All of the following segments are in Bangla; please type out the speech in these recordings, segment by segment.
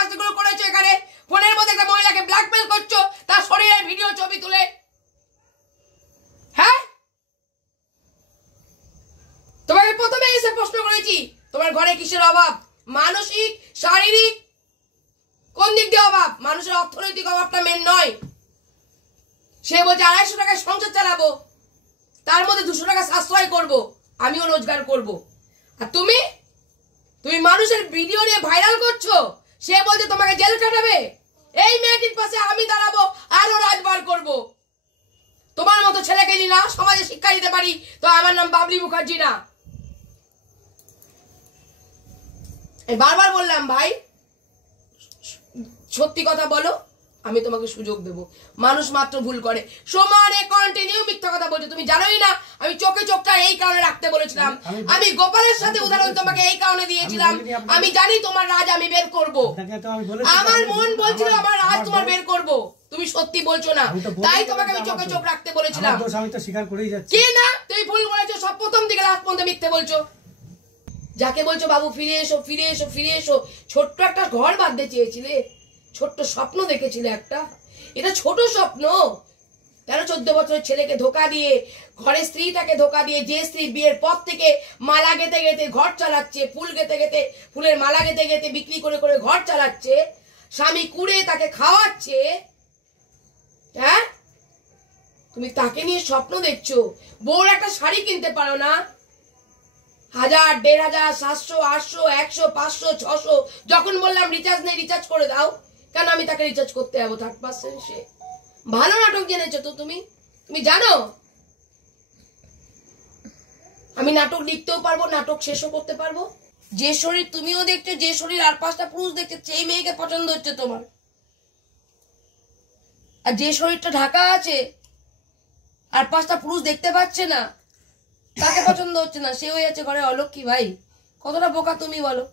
কাজগুলো করেছো এখানে? ফোনের মধ্যে একটা মহিলাকে ব্ল্যাকমেল করছো, তার শরীরের ভিডিও ছবি তুলে। হ্যাঁ, তোমাকে প্রথমে এসে প্রশ্ন করেছি তোমার ঘরে কিসের অভাব? মানসিক, শারীরিক, কোন দিক দিয়ে অভাব? মানুষের অর্থনৈতিক অভাবটা মেন নয়। সে বলছে 250 টাকায় সংসার চালাবো, তার মধ্যে 200 টাকা সাশ্রয় করব, আমিও রোজগার করব। আর তুমি মানুষের ভিডিও নিয়ে ভাইরাল করছো, সে বলছে তোমাকে জেল কাটাবে। এই মেয়েটির পাশে আমি দাঁড়াবো, আরো রাজবার করব। তোমার মতো ছেলেকে যদি না সমাজে শিক্ষা দিতে পারি, তো আমার নাম বাবলি মুখার্জি না। বারবার বললাম ভাই সত্যি কথা বলো, আমি তোমাকে সুযোগ দেব। মানুষ মাত্র ভুল করে, সমানে কন্টিনিউ মিথ্যা কথা বলছো। তুমি জানোই না আমি চোখে চোখটা এই কারণে রাখতে বলেছিলাম। আমি গোপালের সাথে উদাহরণ তোমাকে এই কারণে দিয়েছিলাম, আমি জানি তোমার রাজ আমি বের করব। আমার মন বলছিল আমার রাজ তোমার বের করব, তুমি সত্যি বলছো না, তাই তোমাকে আমি চোখে চোখ রাখতে বলেছিলাম। কি না তুমি ভুল বলেছো, সব প্রথম থেকে লাস্ট পর্যন্ত মিথ্যে বলছো। যাকে বলছো বাবু ফিরে এসো ফিরে এসো ফিরে এসো, ছোট্ট একটা ঘর বাঁধতে চেয়েছিলে, ছোট্ট স্বপ্ন দেখেছিলে একটা, এটা ছোট স্বপ্ন। 13-14 বছরের ছেলেকে ধোকা দিয়ে, ঘরে স্ত্রীটাকে ধোকা দিয়ে, যে স্ত্রী বিয়ের পর থেকে মালা গেতে গেতে ঘর চালাচ্ছে, ফুল গেতে গেতে, ফুলের মালা গেতে গেতে বিক্রি করে করে ঘর চালাচ্ছে, স্বামী কুড়ে তাকে খাওয়াচ্ছে, হ্যাঁ তুমি তাকে নিয়ে স্বপ্ন দেখছো। বউর একটা শাড়ি কিনতে পারো না? 1000, 1500, 700, 800, 100, 500, 600, যখন বললাম রিচার্জ নেই রিচার্জ করে দাও, কেন আমি তাকে রিচার্জ করতে যাবো? 3% সে ভালো নাটক জেনেছো তো তুমি জানো আমি নাটক লিখতেও পারবো, নাটক শেষও করতে পারবো। যে শরীর তুমিও দেখছো, যে শরীর আর 5টা পুরুষ দেখছে, সেই মেয়েকে পছন্দ হচ্ছে তোমার। আর যে শরীরটা ঢাকা আছে আর 5টা পুরুষ দেখতে পাচ্ছে না, তাকে পছন্দ হচ্ছে না, সে হয়ে যাচ্ছে ঘরে অলক্ষী। ভাই কতটা বোকা তুমি বলো।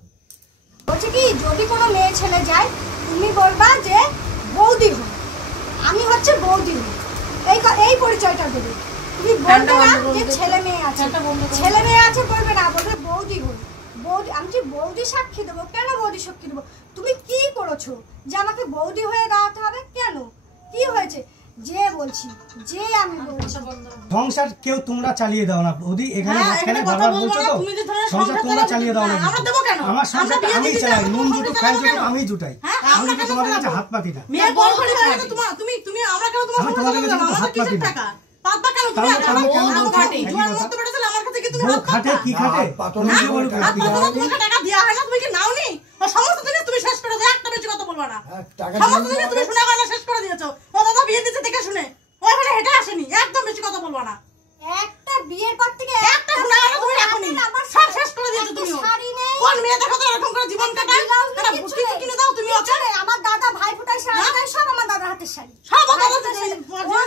বলছে কি, যদি কোনো মেয়ে ছেলে যায় তুমি বলবা যে বৌদি হই, আমি হচ্ছে বৌদি হই, এই পরিচয়টা দেবে। তুমি বলবে না যে ছেলে মেয়ে আছে, ছেলে মেয়ে আছে বলবে না, বলবে বৌদি হই। বৌদি, আমি কি বৌদি সাক্ষী দেবো? কেন বৌদি সাক্ষী দেবো? তুমি কি করেছো যে আমাকে বৌদি হয়ে দাঁড়াতে হবে? কেন, কি হয়েছে? যে বলছি, যে আমি বলছি সংসার কেউ তোমরা চালিয়ে দাও না বৌদি, এখানে মাঝখানে বারবার বলছো তো সংসার তোমরা চালিয়ে দাও না। আমরা দেব কেন? আমার সংসারটা আমি চালাই, নুন জুটো খাই জুটো আমি জুটাই, আমি কি তোমাদের কাছে হাত পাতি না? মেয়ে বল করে দাও তো তুমি আমরা কেন তোমার তোমাদের কাছে হাত পাতি না? পাতবা কেন তুমি? আমার খাটে জোয়ার মত পড়েছিল, আমার কাছে কি তুমি হাত খাটে? কি খাটে? তুমি কি বলো? তোমাকে টাকা দেয়া হয় না, তুমি কি নাও নি? সমস্ত দিনে তুমি শেষ করে দাও, একটা বেশি কথা বলবা না। সমস্ত দিনে তুমি শোনা গানা শেষ করে দিয়েছো। ও দাদা বিয়ে দিতে দেখে শুনে ওখানে হেঁটে আসেনি, একদম বেশি কথা বলবা না। একটা বিয়ের পর থেকে একটা শোনা গানা তুমি রাখোনি, সব শেষ করে দিয়েছো তুমি। কোন মেয়ে দেখো তো এরকম করে জীবন কাটায়? একটা বুদ্ধি কিনে দাও তুমি ওকে। আমার দাদা ভাই ফোটায় শাড়ি, সব আমার দাদার হাতের শাড়ি, সব আমার দাদা।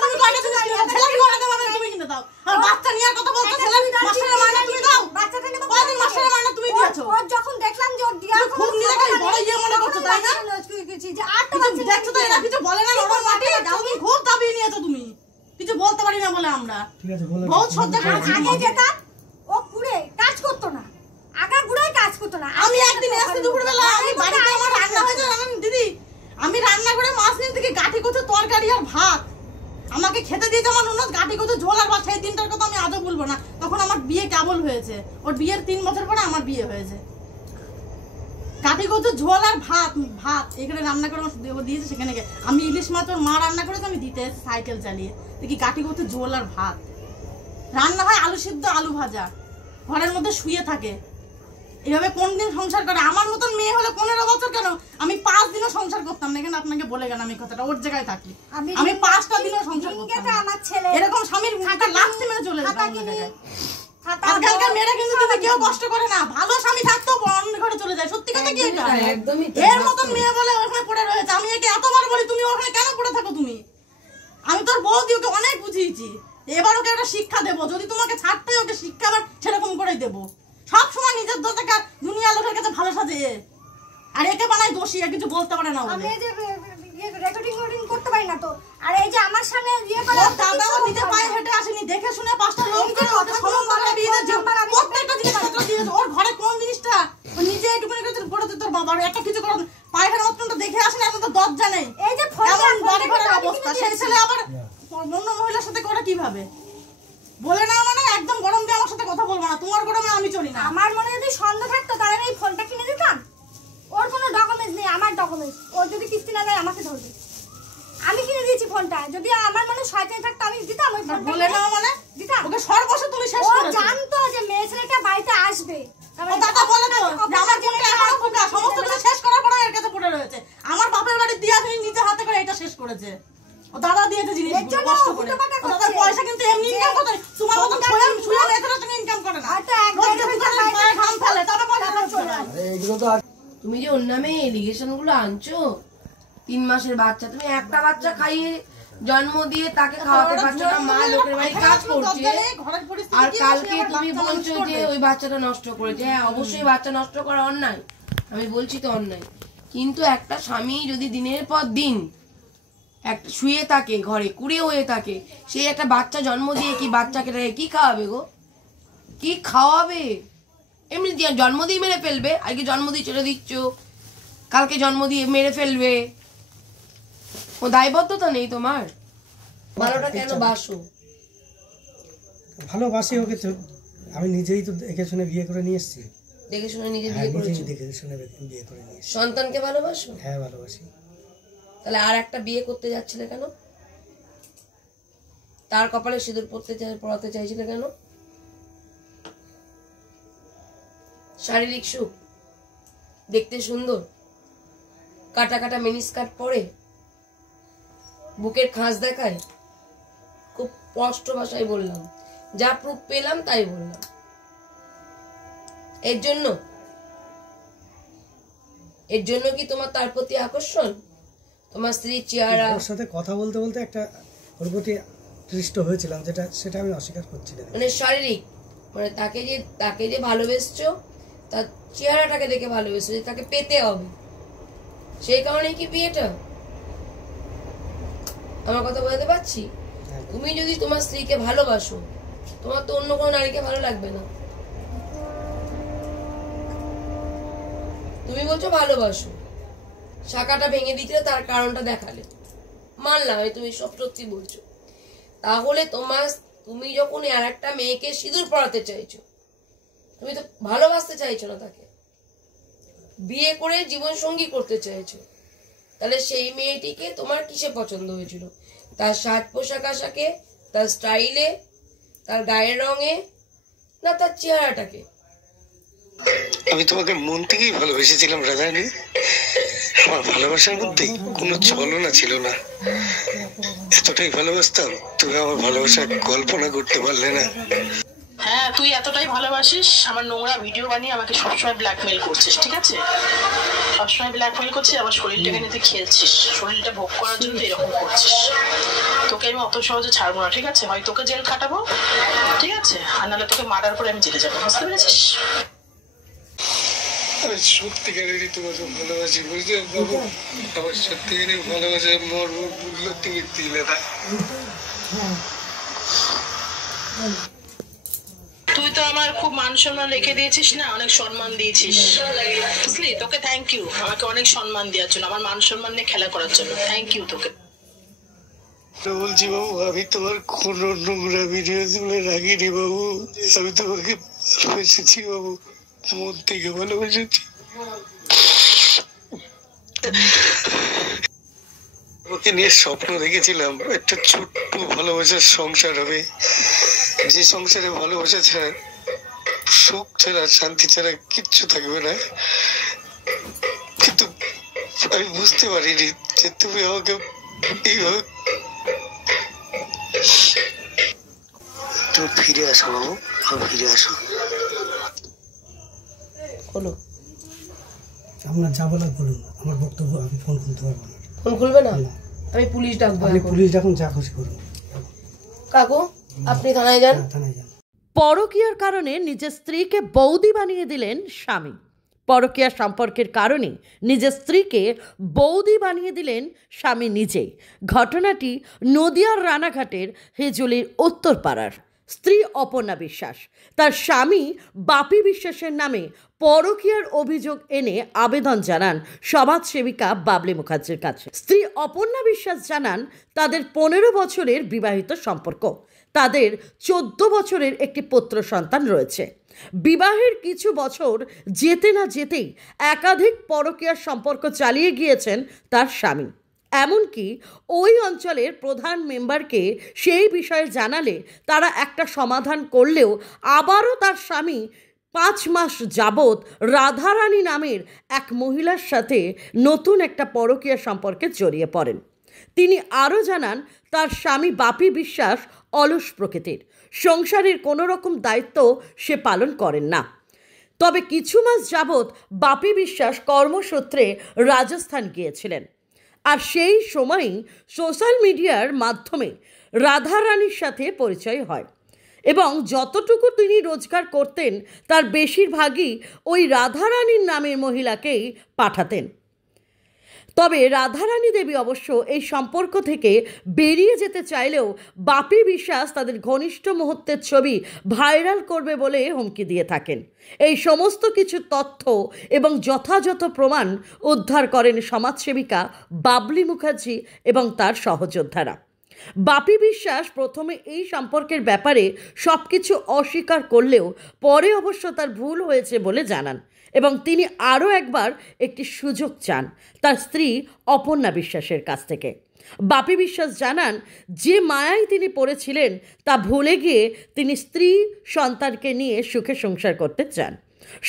তুমি কাটে তুমি ছেলে কি করে দাও? তুমি কিনে দাও। আর বাচ্চা নিয়ে কথা বলছো, ছেলে মাস্টারের মাইনা তুমি দাও। বাচ্চাটা নেব কয়দিন মাস্টারের মাইনা তুমি দিয়েছো? ও যখন দেখলাম যে ওর দিয়া খুব নিয়ে গেল, বড় ইয়ে মনে করছো তাই না? যে আটটা বাচ্চা দেখছো তো, এরা কিছু বলে না, নরম মাটি তুমি খুব দাবিয়ে নিয়েছো। তুমি কিছু বলতে পারি না বলে আমরা ঠিক আছে বলে বহুত সহ্য করেছি। আগে যেটা ও কুড়ে কাজ করতো না, আগা গুড়াই কাজ করতো না। আমি একদিন আসতে দুপুরবেলা আমি বাড়িতে আমার রান্না হয়েছে জানেন দিদি, আমি রান্না করে মাছ নিয়ে থেকে গাঠি কচু তরকারি আর ভাত আমাকে খেতে দিয়েছে আমার ননদ, গাঠি কচু ঝোল আর ভাত। সেই দিনটার কথা আমি আজও বলবো না। তখন আমার বিয়ে কেবল হয়েছে, ওর বিয়ের 3 বছর পরে আমার বিয়ে হয়েছে। গাঠি কচু ঝোল আর ভাত এখানে রান্না করে আমার দিয়েছে। সেখানে আমি ইলিশ মাছ ওর মা রান্না করেছে, আমি দিতে এসে সাইকেল চালিয়ে দেখি গাঠি কচু ঝোল আর ভাত রান্না হয়, আলু সিদ্ধ আলু ভাজা, ঘরের মধ্যে শুয়ে থাকে। এভাবে কোন দিন সংসার করে? আমার মতন মেয়ে হলে 15 বছর কেন, আমি 5 দিনও সংসার করতাম না। এখানে আপনাকে বলে গেলাম আমি কথাটা, ওর জায়গায় থাকি আমি 5টা দিনও সংসার করতাম না। আমার ছেলে এরকম স্বামীর মুখে লাথি মেরে চলে যেত অন্য জায়গায়। আজকালকার মেয়েরা কিন্তু তুমি কেউ কষ্ট করে না, ভালো স্বামী থাকতেও অন্য ঘরে চলে যায়। সত্যি কথা কি এটা? এর মতন মেয়ে বলে ওখানে পড়ে রয়েছে। আমি একে এতবার বলি তুমি ওখানে কেন পড়ে থাকো? তুমি, আমি তোর বৌদি ওকে অনেক বুঝিয়েছি, এবার ওকে একটা শিক্ষা দেবো। যদি তোমাকে ছাড়তে ওকে শিক্ষা আবার সেরকম করেই দেবো। সবসময় নিজের দোষকে দুনিয়া লোকের কাছে ভালো সাজে, আর একে বানাই দোষী, আর কিছু বলতে পারে না। আমি যে রেকর্ডিং করতে পারি না তো, আর এই যে আমার সামনে ইয়ে করে দাদাও নিজে পায়ে হেঁটে আসেনি, দেখে শুনে 5টা লোক করে ওকে সমন্বয়ে বিয়ে দিয়েছে। প্রত্যেকটা জিনিস ক্ষেত্রে দিয়েছে। ওর ঘরে কোন জিনিসটা ও নিজে একটু করে পড়ে তোর বাবার একটা কিছু করে পায়খানা মতন আমার মনে যদি সন্দেহ থাকতো তাহলে আমি এই ফোনটা কিনে দিতাম। ওর কোনো ডকুমেন্টস নেই, আমার ডকুমেন্টস। ওর যদি কিস্তি না দেয় আমাকে ধরবে। আমি কিনে দিয়েছি ফোনটা, যদি আমার মনে শয়তানি থাকতো আমি দিতাম ওই ফোনটা। বলে নাও মানে দিতাম। ওকে সর্বস্ব তুমি শেষ ও করেছো। জানতো যে মেয়ে ছেলেটা বাড়িতে আসবে। ও দাদা বলে তো যে আমার ফোনটা আমার ফোনটা সমস্ত কিছু শেষ করার পরে এর কাছে পড়ে রয়েছে। আমার বাপের বাড়ি দিয়া তুমি নিজে হাতে করে এটা শেষ করেছে। ও দাদা দিয়েছে জিনিস কষ্ট করে। ও দাদা পয়সা কিন্তু এমনি ইনকাম করতে তোমার মতো ছুঁয়ে মেয়েদের সঙ্গে ইনকাম করে না। হয়তো এক ঘাম ফেলে তবে পয়সা চলে আসে। এগুলো তো তুমি যে ওর নামে এলিগেশন গুলো আনছো, 3 মাসের বাচ্চা, তুমি একটা বাচ্চা খাইয়ে জন্ম দিয়ে তাকে খাওয়াতে পারছো না, মা লোকের বাড়ি কাজ করছে, আর কালকে তুমি বলছো যে ওই বাচ্চাটা নষ্ট করেছে। হ্যাঁ, অবশ্যই বাচ্চা নষ্ট করা অন্যায়, আমি বলছি তো অন্যায়, কিন্তু একটা স্বামী যদি দিনের পর দিন একটা শুয়ে থাকে, ঘরে কুড়ে হয়ে থাকে, সে একটা বাচ্চা জন্ম দিয়ে কি বাচ্চাকে কি খাওয়াবে গো? কি খাওয়াবে? এমনি জন্ম দিয়ে মেরে ফেলবে, আজকে জন্ম দিয়ে ছেড়ে দিচ্ছ, কালকে জন্ম দিয়ে মেরে ফেলবে। ও দায়বদ্ধতা নেই তোমার? ভালোটা কেন বাসো? ভালোবাসি ওকে তো, আমি নিজেই তো দেখে শুনে বিয়ে করে নিয়ে এসেছি। দেখে শুনে নিজে হ্যাঁ, বিয়ে করেছো? নিজেই দেখে শুনে বিয়ে করে নিয়ে এসেছি। সন্তানকে ভালোবাসো? হ্যাঁ ভালোবাসি। তাহলে আর একটা বিয়ে করতে যাচ্ছিলে কেন? তার কপালে সিঁদুর পড়াতে চাইছিলে কেন? শারীরিক সুখ, দেখতে সুন্দর, কাটা কাটা মিনিস্কার্ট পরে, বুকের খাঁজ দেখায়, খুব স্পষ্ট ভাষায় বললাম, যা প্রুফ পেলাম তাই বললাম। এর জন্য কি তোমার তার প্রতি আকর্ষণ? তোমার স্ত্রীর চেহারা? ওর সাথে কথা বলতে বলতে একটা ওর প্রতি দৃষ্ট হয়েছিলাম, সেটা আমি অস্বীকার করছি না। মানে শারীরিক, মানে তাকে যে ভালোবেসছো, তার চেহারাটাকে দেখে ভালোবেসছো, যে তাকে পেতে হবে, সেই কারণেই কি বিয়েটা? আমার কথা বলতে পারছি? তুমি যদি তোমার স্ত্রীকে ভালোবাসো, তোমার তো অন্য কোনো নারীকে ভালো লাগবে না। তুমি বলছো ভালোবাসো, শাখাটা ভেঙে দিতে তার কারণটা দেখালে, মানলাম তুমি সব সত্যি বলছো। তাহলে তুমি যখন আর একটা মেয়েকে সিঁদুর পরাতে চাইছো, তুমি তো ভালোবাসতে চাইছো না, তাকে বিয়ে করে জীবন সঙ্গী করতে চাইছো, তাহলে সেই মেয়েটিকে তোমার কিসে পছন্দ হয়েছিল? তার সাজ পোশাক আশাকে, তার স্টাইলে, তার গায়ের রঙে, না তার চেহারাটাকে? আমি তোমাকে মন থেকেই ভালোবেসেছিলাম রাধারানী। আমার ভালোবাসার মধ্যে কোনো ছলনা ছিল না। এতটাই ভালোবাসতাম, তুমি আমার ভালোবাসা কল্পনা করতে পারলে না। হ্যাঁ, তুই এতটাই ভালোবাসিস, আমার নোংরা ভিডিও বানিয়ে আমাকে সবসময় ব্ল্যাকমেল করছিস, ঠিক আছে? সবসময় ব্ল্যাকমেল করছিস, আমার শরীরটাকে নিয়ে তুই খেলছিস, শরীরটা ভোগ করার জন্য এরকম করছিস। তোকে আমি অত সহজে ছাড়বো না, ঠিক আছে? হয় তোকে জেল খাটাবো, ঠিক আছে, আর নাহলে তোকে মার্ডার করে আমি জেলে যাবো, বুঝতে পেরেছিস? আমি সত্যিকারেরই তোমাকে ভালোবাসি, বুঝলে বাবু? আমার সত্যিকারের ভালোবাসার মর্ম মূল্য তুমি দিলে না। তুই তো আমার খুব মান সম্মান রেখে দিয়েছিস না, অনেক সম্মান দিয়েছিস, বুঝলি? তোকে থ্যাংক ইউ, আমাকে অনেক সম্মান দেওয়ার জন্য, আমার মান সম্মান নিয়ে খেলা করার জন্য থ্যাংক ইউ তোকে। তো বলছি বাবু, আমি তোমার কোনো নোংরা ভিডিও তুলে রাখিনি বাবু। আমি তোমাকে ভালোবেসেছি বাবু, মন থেকে ভালোবেসেছি। ওকে নিয়ে স্বপ্ন দেখেছিলাম একটা ছোট্ট ভালোবাসার সংসার হবে, যে সংসারে ভালোবাসা ছাড়া, সুখ ছাড়া, শান্তি ছাড়া কিচ্ছু থাকবে না। কিন্তু আমি বুঝতে পারিনি যে তুমি আমাকে এইভাবে। তুমি ফিরে আসো বাবু, ফিরে আসো। বলো, আপনার যা বলার বলুন, আমার বক্তব্য আমি ফোন খুলতে পারবো না। ফোন খুলবে না? আমি পুলিশ ডাকবো। আপনি পুলিশ ডাকুন, যা খুশি করুন। কাকু, আপনি থানায় যান। থানায় যান। পরকীয়ার কারণে নিজের স্ত্রীকে বৌদি বানিয়ে দিলেন স্বামী। পরকীয়া সম্পর্কের কারণে নিজের স্ত্রীকে বৌদি বানিয়ে দিলেন স্বামী নিজেই। ঘটনাটি নদিয়ার রানাঘাটের হেজুলির উত্তরপাড়ার। স্ত্রী অপর্ণা বিশ্বাস তার স্বামী বাপি বিশ্বাসের নামে পরকীয়ার অভিযোগ এনে আবেদন জানান সমাজসেবিকা বাবলি মুখার্জির কাছে। স্ত্রী অপর্ণা বিশ্বাস জানান তাদের 15 বছরের বিবাহিত সম্পর্ক, তাদের 14 বছরের একটি পুত্র সন্তান রয়েছে। বিবাহের কিছু বছর যেতে না যেতেই একাধিক পরকীয়ার সম্পর্ক চালিয়ে গিয়েছেন তার স্বামী। এমনকি ওই অঞ্চলের প্রধান মেম্বারকে সেই বিষয়ে জানালে তারা একটা সমাধান করলেও আবারও তার স্বামী 5 মাস যাবৎ রাধারানী নামের এক মহিলার সাথে নতুন একটা পরকীয়া সম্পর্কে জড়িয়ে পড়েন। তিনি আরও জানান তার স্বামী বাপি বিশ্বাস অলস প্রকৃতির, সংসারের কোনো রকম দায়িত্ব সে পালন করেন না। তবে কিছু মাস যাবৎ বাপি বিশ্বাস কর্মসূত্রে রাজস্থান গিয়েছিলেন, আর সেই সময়ই সোশ্যাল মিডিয়ার মাধ্যমে রাধারানীর সাথে পরিচয় হয় এবং যতটুকু তিনি রোজগার করতেন তার বেশিরভাগই ওই রাধারানীর নামের মহিলাকেই পাঠাতেন। তবে রাধারানী দেবী অবশ্য এই সম্পর্ক থেকে বেরিয়ে যেতে চাইলেও বাপি বিশ্বাস তাদের ঘনিষ্ঠ মুহূর্তের ছবি ভাইরাল করবে বলে হুমকি দিয়ে থাকেন। এই সমস্ত কিছু তথ্য এবং যথাযথ প্রমাণ উদ্ধার করেন সমাজসেবিকা বাবলি মুখার্জি এবং তার সহযোদ্ধারা। বাপি বিশ্বাস প্রথমে এই সম্পর্কের ব্যাপারে সব কিছু অস্বীকার করলেও পরে অবশ্য তার ভুল হয়েছে বলে জানান এবং তিনি আরও একবার একটি সুযোগ চান তার স্ত্রী অপর্ণা বিশ্বাসের কাছ থেকে। বাপি বিশ্বাস জানান যে মায়ায় তিনি পড়েছিলেন তা ভুলে গিয়ে তিনি স্ত্রী সন্তানকে নিয়ে সুখে সংসার করতে চান।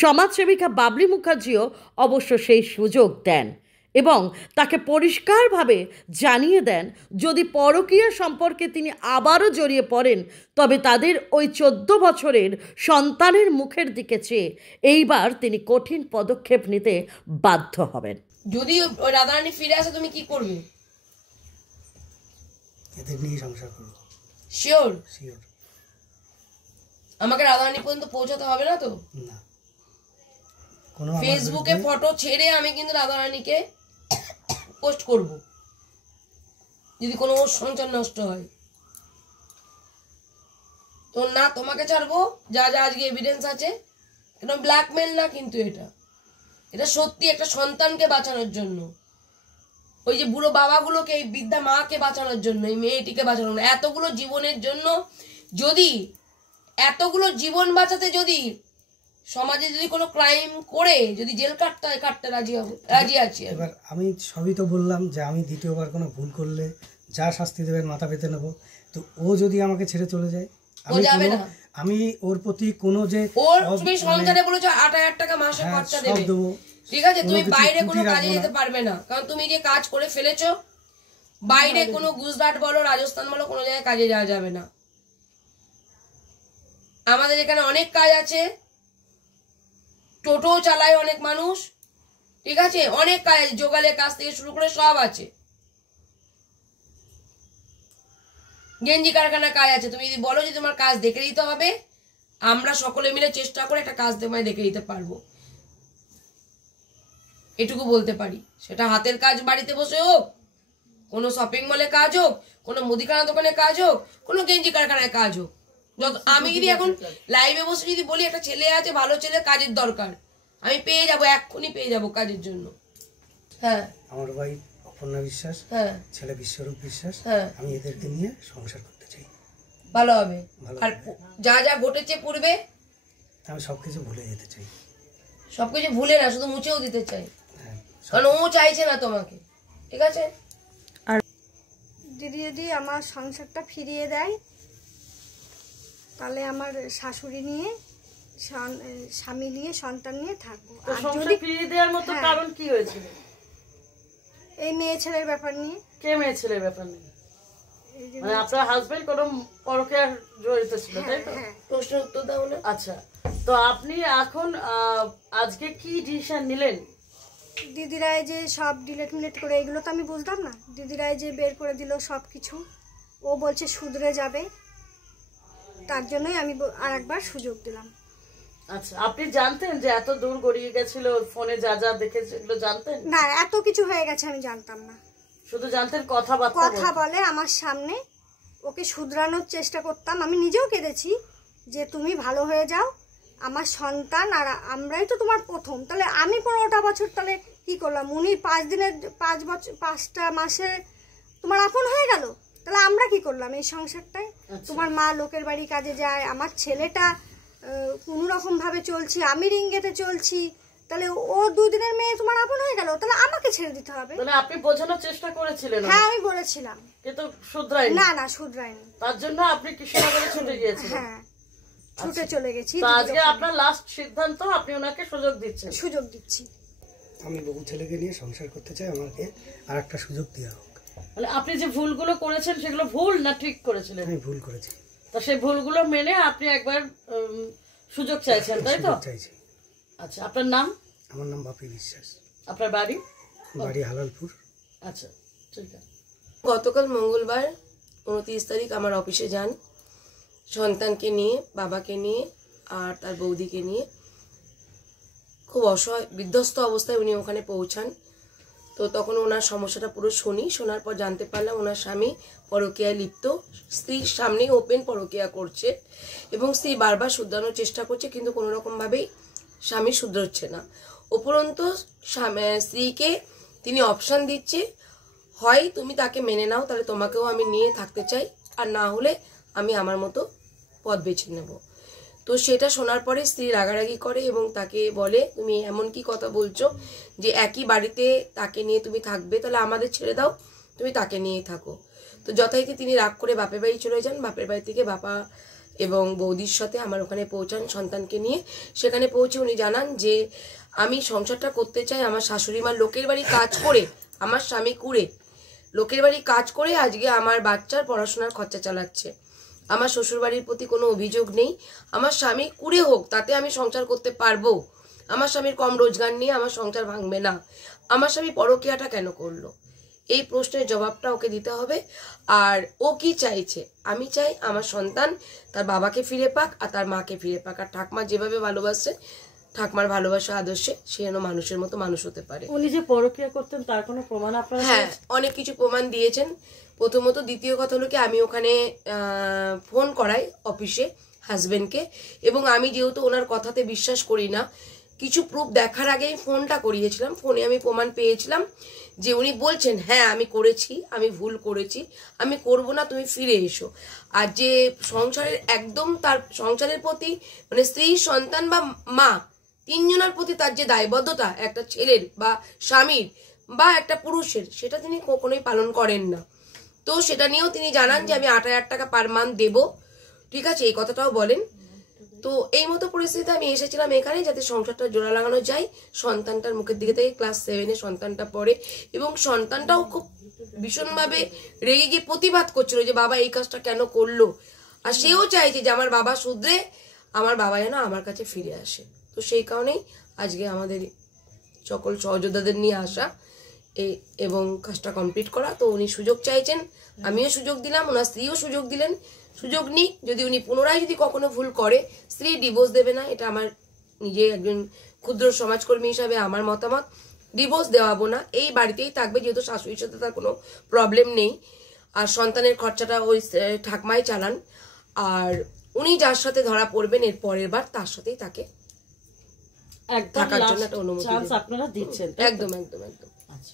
সমাজসেবিকা বাবলি মুখার্জিও অবশ্য সেই সুযোগ দেন এবং তাকে পরিষ্কারভাবে জানিয়ে দেন যদি পরকীয়া সম্পর্কে তিনি আবারও জড়িয়ে পড়েন তবে তাদের ওই 14 বছরের সন্তানের মুখের দিকে চেয়ে এইবার তিনি কঠিন পদক্ষেপ নিতে বাধ্য হবেন। যদি ওই রাধারানী ফিরে আসে তুমি কি করবে? এদের নিয়ে সংসার করব। শিওর? শিওর। আমাকে রাধারানী পর্যন্ত পৌঁছাতে হবে না তো? না। কোনো ফেসবুকে ফটো ছেড়ে আমি কিন্তু রাধারানীকে পোস্ট করব যদি কোনো সঞ্চার নষ্ট হয় তো। না তোমাকে ছাড়বো, যা যা আজকে এভিডেন্স আছে। এটা ব্ল্যাকমেল না, কিন্তু এটা সত্যি একটা সন্তানকে বাঁচানোর জন্য, ওই যে বুড়ো বাবাগুলোকে, এই বৃদ্ধা মাকে বাঁচানোর জন্য, এই মেয়েটিকে বাঁচানোর জন্য, এতগুলো জীবনের জন্য। যদি এতগুলো জীবন বাঁচাতে যদি সমাজে যদি কোনো ক্রাইম করে যদি জেল কাটতে রাজি আছি। এবার আমি সবই তো বললাম যে আমি দ্বিতীয়বার কোনো ভুল করলে যা শাস্তি দেবেন মাথা পেতে নেবো। তো ও যদি আমাকে ছেড়ে চলে যায়, আমি ওর প্রতি কোনো যে তুমি সংসারে বলেছো 8,000 টাকা মাসে খরচা দেবে, ঠিক আছে? তুমি বাইরে কোনো কাজে যেতে পারবে না, কারণ তুমি যে কাজ করে ফেলেছো বাইরে কোনো গুজরাট বলো রাজস্থান বলো কোনো জায়গায় কাজে যাওয়া যাবে না। আমাদের এখানে অনেক কাজ আছে, টোটো চালায় অনেক মানুষ, ঠিক আছে? অনেক কাজ আছে, জোগালের কাজ থেকে শুরু করে সব আছে, গেঞ্জি কারখানার কাজ আছে। তুমি যদি বলো যে তোমার কাজ দেখে দিতে হবে, আমরা সকলে মিলে চেষ্টা করে একটা কাজ তোমায় দেখে দিতে পারবো, এটুকু বলতে পারি। সেটা হাতের কাজ বাড়িতে বসে হোক, কোনো শপিং মলে কাজ হোক, কোনো মুদিখানা দোকানে কাজ হোক, কোনো গেঞ্জি কারখানায় কাজ হোক। আমি যদি এখন লাইভে বসে যদি বলি একটা ছেলে আছে ভালো ছেলে কাজের দরকার, আমি পেয়ে যাবো, এক্ষুনি পেয়ে যাবো কাজের জন্য। হ্যাঁ, আমার ভাই অপর্ণা বিশ্বাস, হ্যাঁ, ছেলে বিশ্বরূপ বিশ্বাস, হ্যাঁ, আমি এদেরকে নিয়ে সংসার করতে চাই। ভালো হবে। আর যা যা ঘটেছে পূর্বে আমি সবকিছু ভুলে যেতে চাই। সবকিছু ভুলে না, শুধু মুছেও দিতে চাই, কারণ ও চাইছে না তোমাকে, ঠিক আছে? আর দিদি যদি আমার সংসারটা ফিরিয়ে দেয় তাহলে আমার শাশুড়ি নিয়ে স্বামী নিয়ে সন্তান নিয়ে থাকবো। আর যদি ফিরিয়ে দেওয়ার মতো কারণ কি হয়েছিল? এই মেয়ে ছেলের ব্যাপার নিয়ে। কে মেয়ে ছেলের ব্যাপার নিয়ে? মানে আপনার হাজবেন্ড কোনো পরকীয়ার জড়িত ছিল, তাই তো? প্রশ্ন উত্তর দাও না। আচ্ছা, তো আপনি এখন আজকে কি ডিসিশন নিলেন? দিদিরাই যে সব ডিলেট করে, এগুলো তো আমি বুঝলাম না। দিদিরাই যে বের করে দিল সব কিছু, ও বলছে শুধরে যাবে, তার জন্যই আমি আর একবার সুযোগ দিলাম। আচ্ছা, আপনি জানতেন যে এত দূর গড়িয়ে গেছিল, ফোনে যা যা দেখেছে এগুলো জানতেন? না, এত কিছু হয়ে গেছে আমি জানতাম না। শুধু জানতেন কথা বলে আমার সামনে, ওকে শুধরানোর চেষ্টা করতাম। আমি নিজেও কেঁদেছি যে তুমি ভালো হয়ে যাও, আমার সন্তান আর আমরাই তো তোমার প্রথম। তাহলে আমি 15টা বছর তাহলে কি করলাম? উনি 5টা মাসে তোমার আপন হয়ে গেল, তাহলে আমরা কি করলাম এই সংসারটায়? তোমার মা লোকের বাড়ি কাজে যায়, আমার ছেলেটা কোনো রকম ভাবে চলছি, আমি রিঙ্গেতে চলছি, তাহলে ও 2 দিনের মেয়ে তোমার আপন হয়ে গেল, তাহলে আমাকে ছেড়ে দিতে হবে। মানে আপনি বোঝানোর চেষ্টা করেছিলেন? হ্যাঁ আমি বলেছিলাম, কিন্তু শুধরায়নি। না শুধরায়নি। তার জন্য আপনি কৃষ্ণনগরে ছুটে গিয়েছিলেন? হ্যাঁ ছুটে চলে গেছি। তো আজকে আপনার লাস্ট সিদ্ধান্ত, আপনি ওনাকে সুযোগ দিচ্ছেন? সুযোগ দিচ্ছি। আমি বহু ছেলেকে নিয়ে সংসার করতে চাই, আমাকে আরেকটা সুযোগ দেওয়া হোক। মানে আপনি যে ভুলগুলো করেছেন সেগুলো ভুল না ঠিক করেছিলেন? আমি ভুল করেছি। তো সেই ভুলগুলো মেনে আপনি একবার সুযোগ চাইছেন, তাই তো? চাইছি। আচ্ছা, আপনার নাম? আমার নাম বাপি বিশ্বাস। আপনার বাড়ি? বাড়ি হালালপুর। আচ্ছা ঠিক আছে। গতকাল মঙ্গলবার 29 তারিখ আমার অফিসে যান, সন্তানকে নিয়ে, বাবাকে নিয়ে আর তার বৌদিকে নিয়ে। খুব অসহায় বিধ্বস্ত অবস্থায় উনি ওখানে পৌঁছান। তো তখন ওনার সমস্যাটা পুরো শোনার পর জানতে পারলাম ওনার স্বামী পরকীয়ায় লিপ্ত, স্ত্রীর সামনেই ওপেন পরকীয়া করছে এবং স্ত্রী বারবার শুধরানোর চেষ্টা করছে, কিন্তু কোনো রকমভাবেই স্বামী শুধরোচ্ছে না। উপরন্তু স্ত্রীকে তিনি অপশান দিচ্ছে, হয় তুমি তাকে মেনে নাও, তাহলে তোমাকেও আমি নিয়ে থাকতে চাই, আর না হলে আমি আমার মতো পথ বেছে নেব। তো সেটা শোনার পরে স্ত্রী রাগারাগি করে এবং তাকে বলে, তুমি এমন কি কথা বলছো যে একই বাড়িতে তাকে নিয়ে তুমি থাকবে, তাহলে আমাদের ছেড়ে দাও, তুমি তাকে নিয়ে থাকো। তো যথারীতি তিনি রাগ করে বাপের বাড়ি চলে যান। বাপের বাড়ি থেকে বাবা এবং বৌদির সাথে আমার ওখানে পৌঁছান সন্তানকে নিয়ে। সেখানে পৌঁছে উনি জানান যে আমি সংসারটা করতে চাই, আমার শাশুড়ি মা লোকের বাড়ি কাজ করে, আমার স্বামী কুড়ে লোকের বাড়ি কাজ করে আজকে আমার বাচ্চার পড়াশোনার খরচা চালাচ্ছে। আমার শ্বশুরবাড়ির প্রতি কোনো অভিযোগ নেই, আমার স্বামী কুড়ে হোক তাতে আমি সংসার করতে পারবো। আমার স্বামীর কম রোজগার নিয়ে আমার সংসার ভাঙবে না। আমার স্বামী পরকীয়াটা কেন করলো, এই প্রশ্নের জবাবটা ওকে দিতে হবে। আর ও কি চাইছে, আমি চাই আমার সন্তান তার বাবাকে ফিরে পাক আর তার মাকে ফিরে পাক, আর ঠাকমা যেভাবে ভালোবাসে, ঠাকমার ভালোবাসা আদর্শে সে যেন মানুষের মতো মানুষ হতে পারে। উনি যে পরকীয়া করতেন তার কোনো প্রমাণ আপনারা? হ্যাঁ, অনেক কিছু প্রমাণ দিয়েছেন। প্রথমত, দ্বিতীয় কথা হলো কি, আমি ওখানে ফোন করাই অফিসে হাজবেন্ডকে, এবং আমি যেহেতু ওনার কথাতে বিশ্বাস করি না, কিছু প্রুফ দেখার আগেই ফোনটা করিয়েছিলাম। ফোনে আমি প্রমাণ পেয়েছিলাম যে উনি বলছেন, হ্যাঁ আমি করেছি, আমি ভুল করেছি, আমি করব না, তুমি ফিরে এসো। আর যে সংসারের একদম তার সংসারের প্রতি মানে স্ত্রী, সন্তান বা মা, 3 জনের প্রতি তার যে দায়বদ্ধতা একটা ছেলের বা স্বামীর বা একটা পুরুষের, সেটা তিনি কখনোই পালন করেন না। তো সেটা নিয়েও তিনি জানান যে আমি 8,000 টাকা পার মান্থ দেবো, ঠিক আছে, এই কথাটাও বলেন। তো এই মতো পরিস্থিতিতে আমি এসেছিলাম এখানে যাতে সংসারটা জোড়া লাগানো যায়। সন্তানটার মুখের দিকে থেকে ক্লাস 7-এ সন্তানটা পড়ে এবং সন্তানটাও খুব ভীষণভাবে রেগে গিয়ে প্রতিবাদ করছিল যে বাবা এই কাজটা কেন করলো, আর সেও চাইছে যে আমার বাবা শুধরে আমার বাবা যেন আমার কাছে ফিরে আসে। তো সেই কারণেই আজকে আমাদের সকল সহযোদ্ধাদের নিয়ে আসা এবং কাজটা কমপ্লিট করা। তো উনি সুযোগ চাইছেন, আমিও সুযোগ দিলাম, ওনার স্ত্রীও সুযোগ দিলেন। সুযোগ নিক, যদি উনি পুনরায় যদি কখনো ভুল করে, স্ত্রী ডিভোর্স দেবে না, এটা আমার নিজে একজন ক্ষুদ্র সমাজকর্মী হিসাবে আমার মতামত। ডিভোর্স দেওয়াবো না, এই বাড়িতেই থাকবে, যেহেতু শাশুড়ির সাথে তার কোনো প্রবলেম নেই, আর সন্তানের খরচাটা ওই ঠাকমাই চালান। আর উনি যার সাথে ধরা পড়বেন এর পরের বার, তার সাথেই তাকে থাকার জন্য একটা অনুমতি আপনারা দিচ্ছেন? একদম একদম একদম। আচ্ছা।